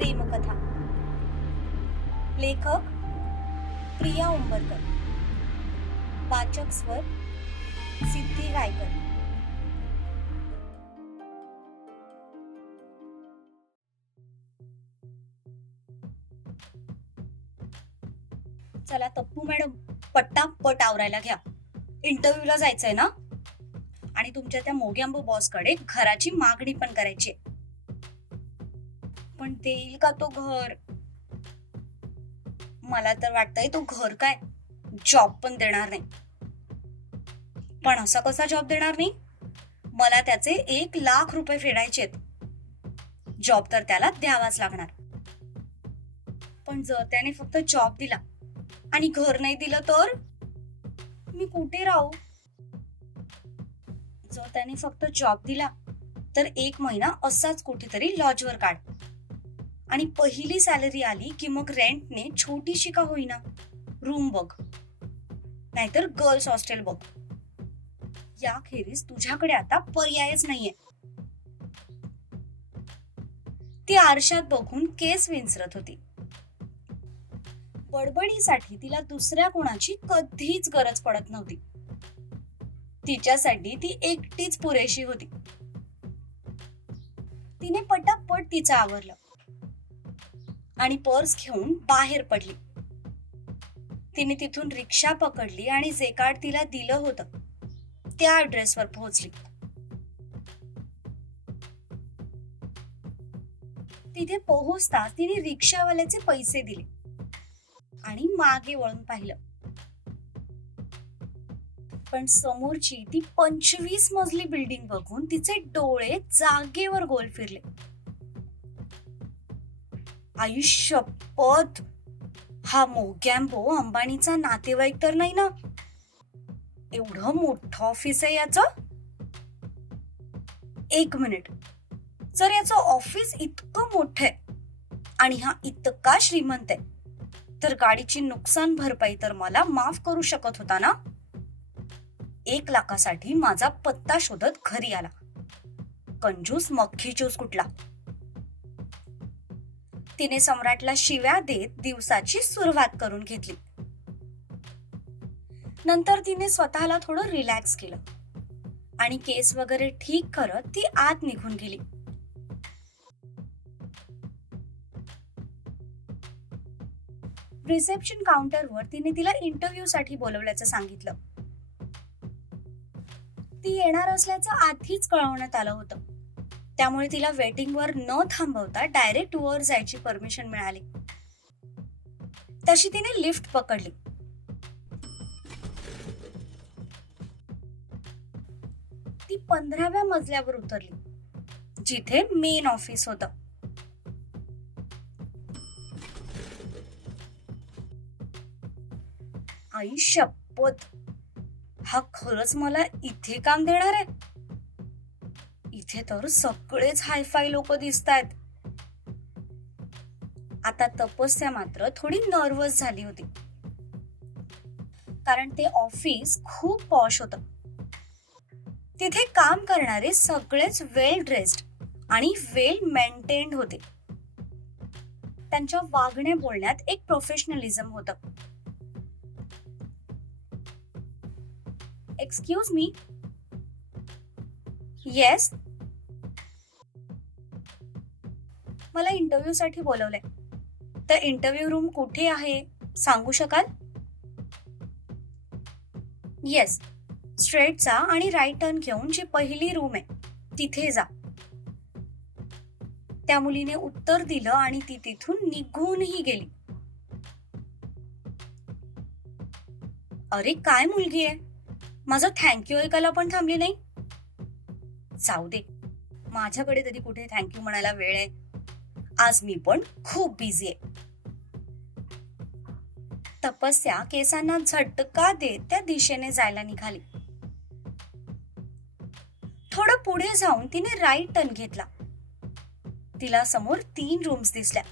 प्रेमकथा. लेखक प्रिया उंबरकर. वाचक स्वर सिद्धी रायकर चला तप्पू मॅडम पट्टापट आवरायला घ्या. इंटरव्ह्यूला जायचंय ना? आणि तुमच्या त्या मोग्यांबो बॉसकडे घराची मागणी पण करायची आहे. पण देईल का तो घर? मला तर वाटतंय तो घर काय? जॉब पण देणार नाही. पण असा कसा जॉब देणार नाही? मला त्याचे एक लाख रुपये फेडायचे जॉब तर त्याला द्यावाच लागणार. पण जर त्याने फक्त जॉब दिला आणि घर नाही दिलं तर? मी कुठे राहू? जर त्याने फक्त जॉब दिला तर एक महिना असाच कुठेतरी लॉजवर काढ. आणि पहिली सॅलरी आली की मग रेंटने छोटीशी का होईना? रूम बघ. नाहीतर गर्ल्स हॉस्टेल बघ. याखेरीज तुझ्याकडे आता पर्यायच नाहीये. ती आरशात बघून केस विंचरत होती. बडबडीसाठी तिला दुसऱ्या कोणाची कधीच गरज पडत नव्हती. तिच्यासाठी ती एकटीच पुरेशी होती. तिने पटापट तिचं आवरलं. आणि पर्स घेऊन बाहेर पडली. तिने तिथून रिक्षा पकडली आणि जे कार्ड तिला दिलं होतं त्या ऍड्रेसवर पोहोचली. तिथे पोहोचताच तिने रिक्षावाल्याचे पैसे दिले आणि मागे वळून पाहिलं. पण समोरची ती पंचवीस मजली बिल्डिंग बघून तिचे डोळे जागेवर गोल फिरले. आयुष्यपद. हा मोगॅम्बो अंबानीचा नातेवाईक तर नाही ना? एवढं मोठं ऑफिस आहे याच? एक मिनिट जर याचं ऑफिस इतकं मोठं आहे आणि हा इतका श्रीमंत आहे तर गाडीची नुकसान भरपाई तर मला माफ करू शकत होता ना? एक लाखासाठी माझा पत्ता शोधत घरी आला. कंजूस मक्खी चूस कुठला? तिने सम्राटला शिव्या देत दिवसाची सुरुवात करून घेतली. नंतर तिने स्वतःला थोडं रिलॅक्स केलं. आणि केस वगैरे ठीक करत ती आत निघून गेली. रिसेप्शन काउंटरवर तिने तिला इंटरव्ह्यू साठी बोलवल्याचं सांगितलं. ती येणार असल्याचं आधीच कळवण्यात आलं होतं. त्यामुळे तिला वेटिंगवर न थांबवता डायरेक्ट वर जायची परमिशन मिळाली. तशी तिने लिफ्ट पकडली. ती पंधराव्या मजल्यावर उतरली जिथे मेन ऑफिस होतं. आई शपथ! हा खरंच मला इथे काम देणार आहे? इथे तर सगळेच हायफाय लोक दिसत आता तपस्या मात्र थोडी नर्वस झाली होती. कारण ते ऑफिस खूप पॉश होत. तिथे काम करणारे सगळेच वेल ड्रेस्ड आणि वेल मेंटेन्ड होते. त्यांच्या वागण्या बोलण्यात एक प्रोफेशनलिझम होतं. एक्सक्यूज मी येस मला इंटरव्ह्यूसाठी बोलवलंय. तर इंटरव्ह्यू रूम कुठे आहे? सांगू शकाल? येस स्ट्रेटचा आणि राईट टर्न घेऊन जी पहिली रूम आहे तिथे जा. त्या मुलीने उत्तर दिलं आणि ती तिथून निघूनही गेली. अरे काय मुलगी आहे? माझं थँक्यू ऐकायला पण थांबली नाही. जाऊ दे. माझ्याकडे तरी कुठे थँक्यू म्हणायला वेळ आहे. आज मी पण खूप बिझी आहे. तपस्या केसांना झटका देत त्या दिशेने जायला निघाली. थोडं पुढे जाऊन तिने राईट टर्न घेतला. तिला समोर तीन रूम्स दिसल्या.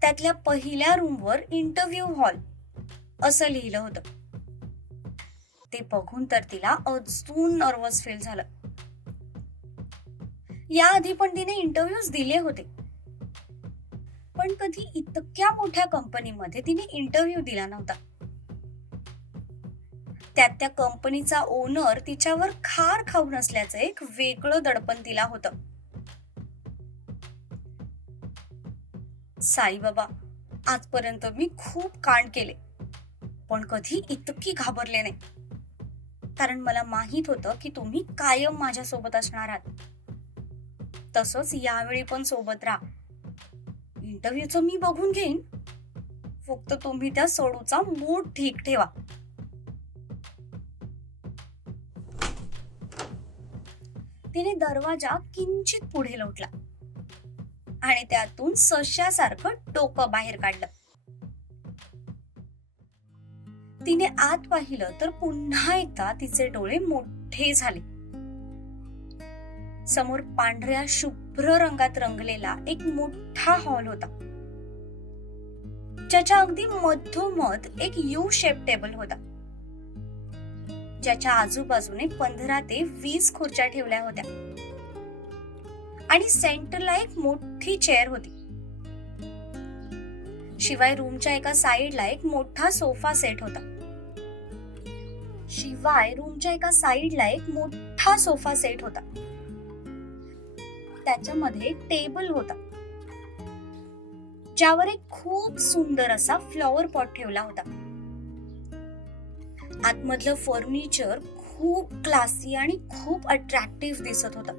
त्यातल्या पहिल्या रूमवर इंटरव्ह्यू हॉल असं लिहिलं होतं. ते बघून तर तिला अजून नर्वस फील झालं. याआधी पण तिने इंटरव्ह्यूज दिले होते. पण कधी इतक्या मोठ्या कंपनीमध्ये तिने इंटरव्ह्यू दिला नव्हता. त्यात त्या कंपनीचा ओनर तिच्यावर खार खाऊन असल्याचं एक वेगळं दडपण तिला होतं. साईबाबा आजपर्यंत मी खूप कांड केले पण कधी इतकी घाबरले नाही. कारण मला माहीत होतं की तुम्ही कायम माझ्यासोबत असणार आहात. तसंच यावेळी पण सोबत राहा. इंटरव्ह्यूचं मी बघून घेईन. फक्त तुम्ही त्या सोडूचा मूड ठीक ठेवा. तिने दरवाजा किंचित पुढे लोटला. आणि त्यातून सश्यासारखं डोकं बाहेर काढलं. तिने आत पाहिलं तर पुन्हा एकदा तिचे डोळे मोठे झाले. समोर पांढऱ्या शुभ्र रंगात रंगलेला एक मोठा हॉल होता. ज्याच्या अगदी मधोमध एक यू शेप टेबल होता. ज्याच्या आजूबाजूने पंधरा ते वीस खुर्च्या ठेवल्या होत्या. आणि सेंटरला एक मोठी चेअर होती. शिवाय रूमच्या एका साइडला एक मोठा सोफा सेट होता. शिवाय रूमच्या एका साइडला एक मोठा सोफा सेट होता. त्याच्यामध्ये टेबल होता. ज्यावर एक खूप सुंदर असा फ्लॉवर पॉट ठेवला होता. आतमधलं फर्निचर खूप क्लासी आणि खूप अट्रॅक्टिव्ह दिसत होत.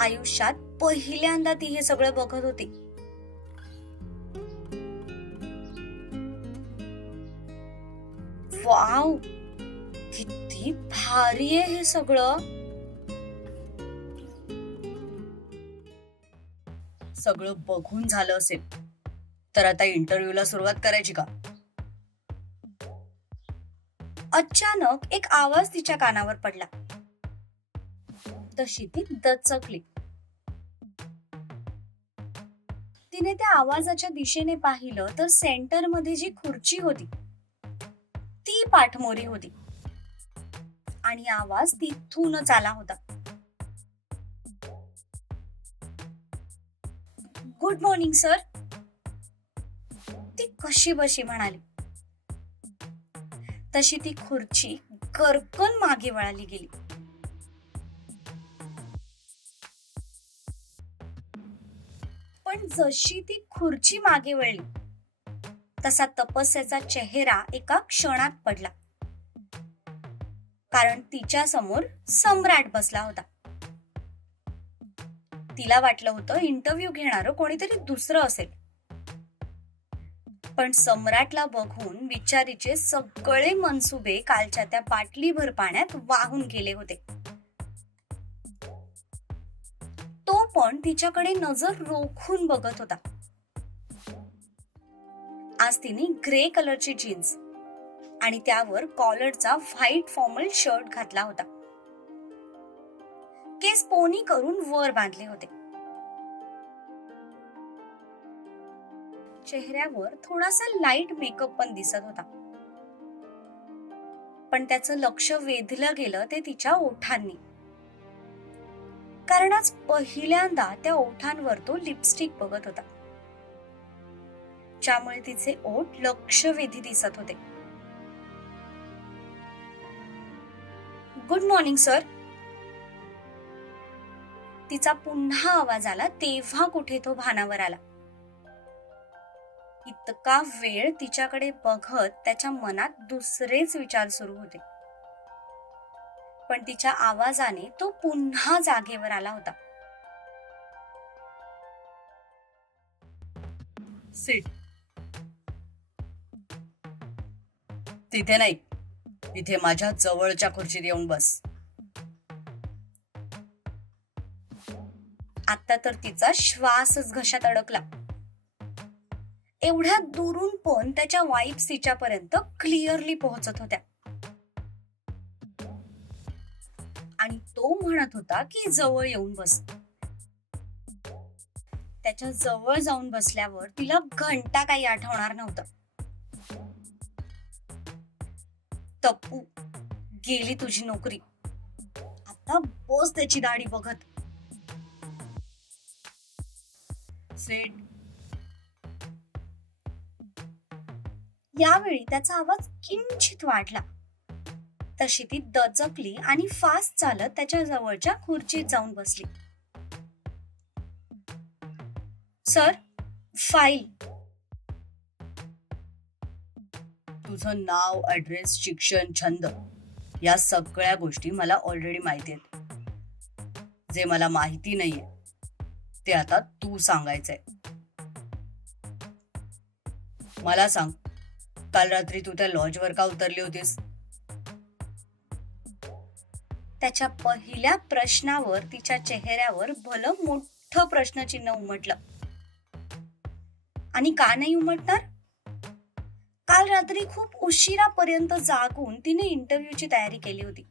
आयुष्यात पहिल्यांदा ती हे सगळं बघत होती. वाव! किती भारी आहे हे सगळं! सगळं बघून झालं असेल. तर आता इंटरव्ह्यूला सुरुवात करायची का? अचानक एक आवाज तिच्या कानावर पडला. तशी ती दचकली. तिने त्या आवाजाच्या दिशेने पाहिलं तर सेंटरमध्ये जी खुर्ची होती ती पाठमोरी होती. आणि आवाज तिथूनच आला होता. गुड मॉर्निंग सर ती कशी बशी म्हणाली? तशी ती खुर्ची करकन मागे वळाली गेली. पण जशी ती खुर्ची मागे वळली तसा तपस्याचा चेहरा एका क्षणात पडला. कारण तिच्या समोर सम्राट बसला होता. तिला वाटलं होतं इंटरव्ह्यू घेणार हो, कोणीतरी दुसरं असेल. पण सम्राटला बघून विचारीचे सगळे मनसुबे कालच्या त्या बाटलीभर पाण्यात वाहून गेले होते. तो पण तिच्याकडे नजर रोखून बघत होता. आज तिने ग्रे कलरची जीन्स आणि त्यावर कॉलरचा व्हाईट फॉर्मल शर्ट घातला होता. केस पोनी करून वर बांधले होते. चेहऱ्यावर थोडासा लाइट मेकअप पण दिसत होता. पण त्याचं लक्ष वेधलं गेलं ते तिच्या ओठांनी. कारण आज पहिल्यांदा त्या ओठांवर तो लिपस्टिक बघत होता. ज्यामुळे तिचे ओठ लक्षवेधी दिसत होते. गुड मॉर्निंग सर तिचा पुन्हा आवाज आला तेव्हा कुठे तो भानावर आला. इतका वेळ तिच्याकडे बघत त्याच्या मनात दुसरेच विचार सुरू होते. पण तिच्या आवाजाने तो पुन्हा जागेवर आला होता. सीट. तिथे नाही. इथे माझ्या जवळच्या खुर्चीत येऊन बस. आता तर तिचा श्वासच घशात अडकला. एवढ्या दुरून पण त्याच्या वाईफ तिच्यापर्यंत क्लिअरली पोहोचत होत्या. आणि तो म्हणत होता की जवळ येऊन बस. त्याच्याजवळ जाऊन बसल्यावर तिला घंटा काही आठवणार नव्हतं. तप्पू गेली तुझी नोकरी. आता बस त्याची दाढी बघत. यावेळी त्याचा आवाज किंचित वाढला. तशी ती दचकली आणि फास्ट चालत त्याच्या जवळच्या खुर्चीत जाऊन बसली. Sir file. तुझं नाव ऍड्रेस शिक्षण छंद या सगळ्या गोष्टी मला ऑलरेडी माहिती आहेत. जे मला माहिती नाहीये ते आता तू सांगायचंय. मला सांग काल रात्री तू त्या लॉजवर का उतरली होतीस? त्याच्या पहिल्या प्रश्नावर तिच्या चेहऱ्यावर भलं मोठं प्रश्नचिन्ह उमटलं. आणि का नाही उमटणार? काल रात्री खूप उशिरापर्यंत जागून तिने इंटरव्ह्यूची तयारी केली होती.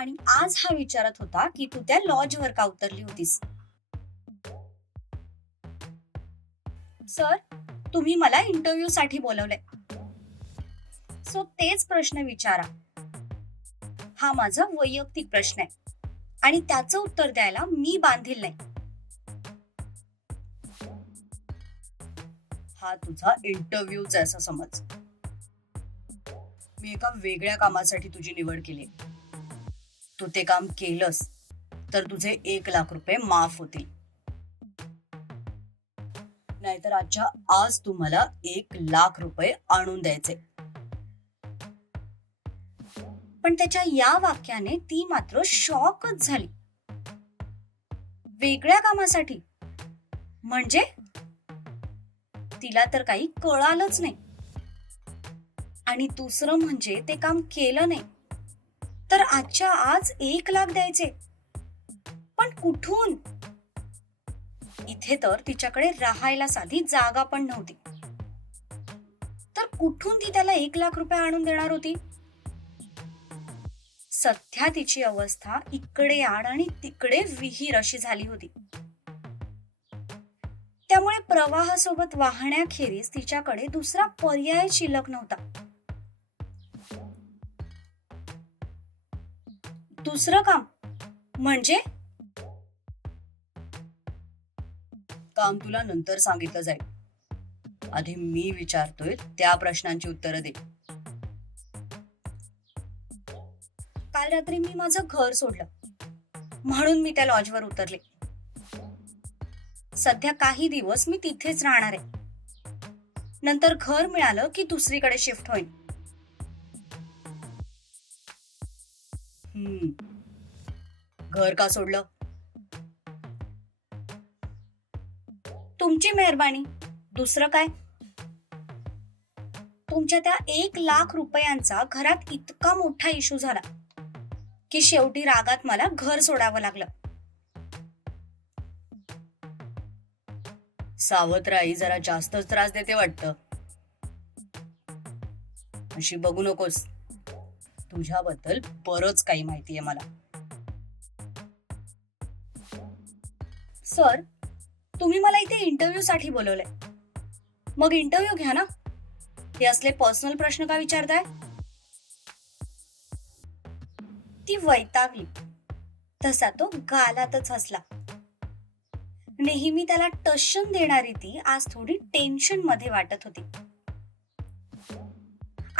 आणि आज हा विचारत होता की तू त्या लॉजवर का उतरली होतीस? सर तुम्ही मला इंटरव्ह्यू साठी बोलवलंय. सो तेच प्रश्न विचारा. हा माझा वैयक्तिक प्रश्न आहे. आणि त्याचं उत्तर द्यायला मी बांधील नाही. हा तुझा इंटरव्ह्यूच आहे असं समज. मी एका वेगळ्या कामासाठी तुझी निवड केली तू ते काम केलंस तर तुझे एक लाख रुपये माफ होतील. नाहीतर आजच्या आज तुम्हाला एक लाख रुपये आणून द्यायचे. पण त्याच्या या वाक्याने ती मात्र शॉकच झाली. वेगळ्या कामासाठी. म्हणजे? तिला तर काही कळालंच नाही. आणि दुसरं म्हणजे ते काम केलं नाही. तर आजच्या आज एक लाख द्यायचे. पण कुठून? इथे तर तिच्याकडे राहायला साधी जागा पण नव्हती. तर कुठून ती त्याला एक लाख रुपये आणून देणार होती? सध्या तिची अवस्था इकडे आड आणि तिकडे विहीर अशी झाली होती. त्यामुळे प्रवाहासोबत वाहण्याखेरीज तिच्याकडे दुसरा पर्याय शिल्लक नव्हता. दुसरं काम. म्हणजे? काम तुला नंतर सांगितलं जाईल. आधी मी विचारतोय त्या प्रश्नांची उत्तरं दे. काल रात्री मी माझं घर सोडलं. म्हणून मी त्या लॉजवर उतरले. सध्या काही दिवस मी तिथेच राहणार आहे. नंतर घर मिळालं की दुसरीकडे शिफ्ट होईल घर का सोडलं? तुमची मेहरबानी. दुसरं काय? तुमच्या त्या एक लाख रुपयांचा घरात इतका मोठा इशू झाला की शेवटी रागात मला घर सोडावं लागलं. सावत्र जरा जास्तच त्रास देते वाटत. अशी बघू नकोस. तुझ्याबद्दल बरंच काही माहिती आहे मला. सर तुम्ही मला इथे इंटरव्ह्यू साठी बोलवलंय. मग इंटरव्ह्यू घ्या ना. हे असले पर्सनल प्रश्न का विचारताय? ती वैतागली. तसा तो गालातच हसला. नेहमी त्याला टशन देणारी ती आज थोडी टेन्शनमध्ये वाटत होती.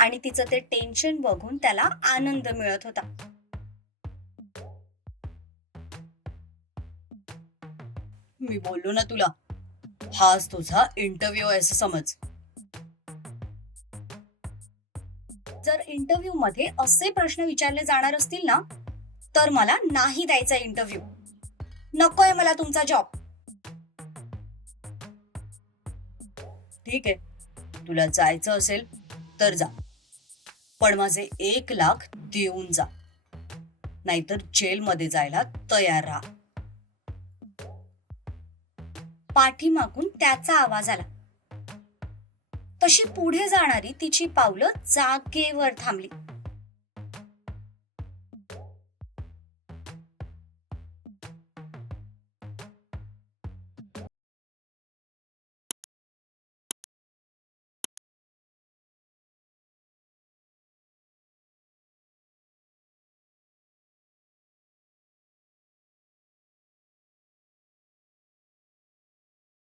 आणि तिचं ते टेन्शन बघून त्याला आनंद मिळत होता. मी बोललो ना तुला. हाच तुझा इंटरव्ह्यू आहे असं समज. जर इंटरव्ह्यू मध्ये असे प्रश्न विचारले जाणार असतील ना तर मला नाही द्यायचा इंटरव्ह्यू नकोय मला तुमचा जॉब ठीक आहे. तुला जायचं असेल तर जा. पण माझे एक लाख देऊन जा. नाहीतर जेलमध्ये जायला तयार राहा. पाठीमागून त्याचा आवाज आला. तशी पुढे जाणारी तिची पावलं जागेवर थांबली.